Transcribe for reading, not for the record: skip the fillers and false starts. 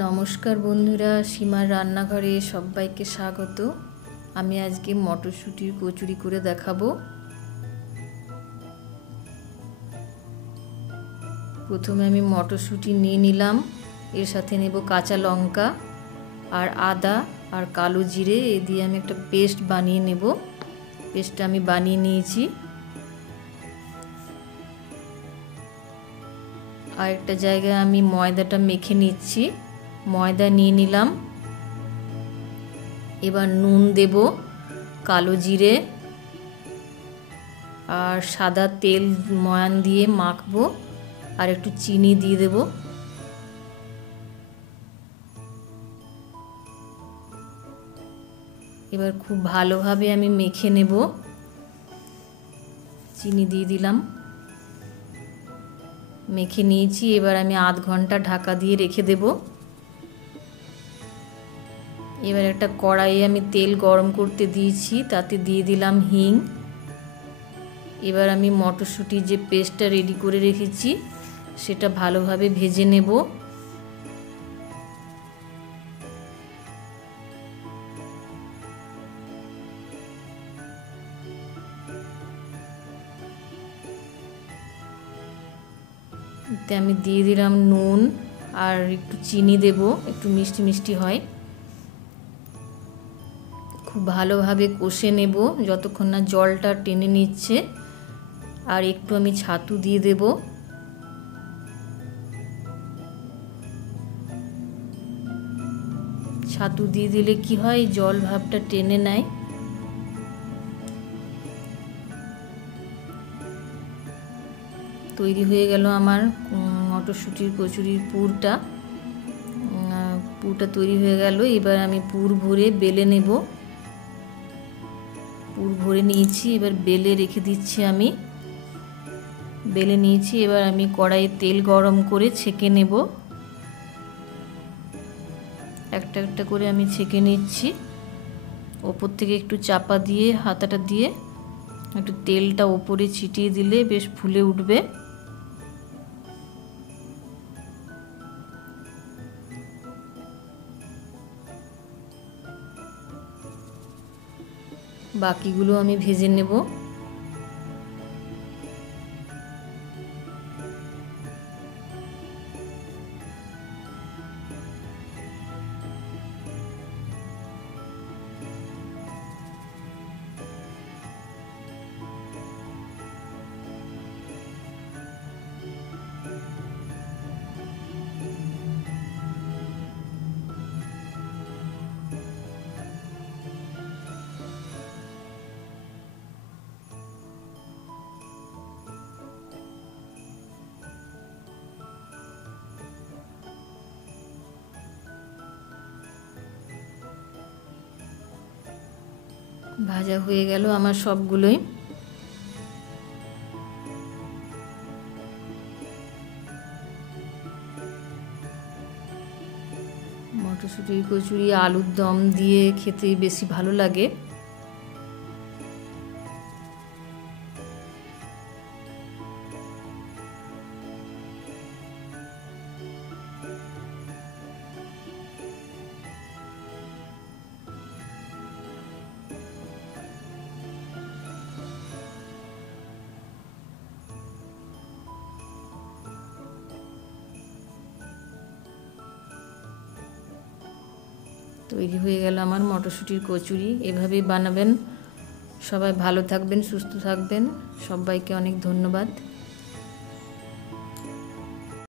নমস্কার বন্ধুরা, সীমার রান্নাঘরে সবাইকে স্বাগত। আমি আজকে মটরশুঁটির কচুরি করে দেখাবো। প্রথমে আমি মটরশুঁটি নিয়ে নিলাম, এর সাথে নেব কাঁচা লঙ্কা আর আদা আর কালো জিরে, এ দিয়ে আমি একটা পেস্ট বানিয়ে নেব। পেস্টটা আমি বানিয়ে নিয়েছি। আর একটা জায়গায় আমি ময়দাটা মেখে নিচ্ছি। ময়দা নিয়ে নিলাম। এবার নুন দেব, কালো জিরে আর সাদা তেল ময়ান দিয়ে মাখবো, আর একটু চিনি দিয়ে দেব। এবার খুব ভালোভাবে আমি মেখে নেব। চিনি দিয়ে দিলাম, মেখে নিয়েছি। এবার আমি আধ ঘন্টা ঢাকা দিয়ে রেখে দেব। এবার একটা কড়াইয়ে আমি তেল গরম করতে দিয়েছি, তাতে দিয়ে দিলাম হিং। এবার আমি মটরশুঁটির যে পেস্টটা রেডি করে রেখেছি সেটা ভালোভাবে ভেজে নেব। এতে আমি দিয়ে দিলাম নুন আর একটু চিনি দেব, একটু মিষ্টি মিষ্টি হয়। খুব ভালোভাবে কষে নেব যতক্ষণ না জলটা টেনে নিচ্ছে। আর একটু আমি ছাতু দিয়ে দেব। ছাতু দিয়ে দিলে কি হয়, জল ভাবটা টেনে নেয়। তৈরি হয়ে গেল আমার মটরশুঁটির কচুরির পুরটা। পুরটা তৈরি হয়ে গেল। এবার আমি পুর ভরে বেলে নেব। পুর ভরে নিয়েছি, এবার বেলে রেখে দিচ্ছি। আমি বেলে নিয়েছি। এবার আমি কড়াইয়ে তেল গরম করে ছেঁকে নেব। একটা একটা করে আমি ছেঁকে নিচ্ছি। ওপর থেকে একটু চাপা দিয়ে হাতাটা দিয়ে একটু তেলটা ওপরে ছিটিয়ে দিলে বেশ ফুলে উঠবে। বাকিগুলো আমি ভেজে নেব। ভাজা হয়ে গেল আমার সবগুলোই। মটরশুঁটির কচুরি আলুর দম দিয়ে খেতে বেশি ভালো লাগে। তৈরি হয়ে গেল আমার মটরশুঁটির কচুরি। এভাবেই বানাবেন। সবাই ভালো থাকবেন, সুস্থ থাকবেন। সবাইকে অনেক ধন্যবাদ।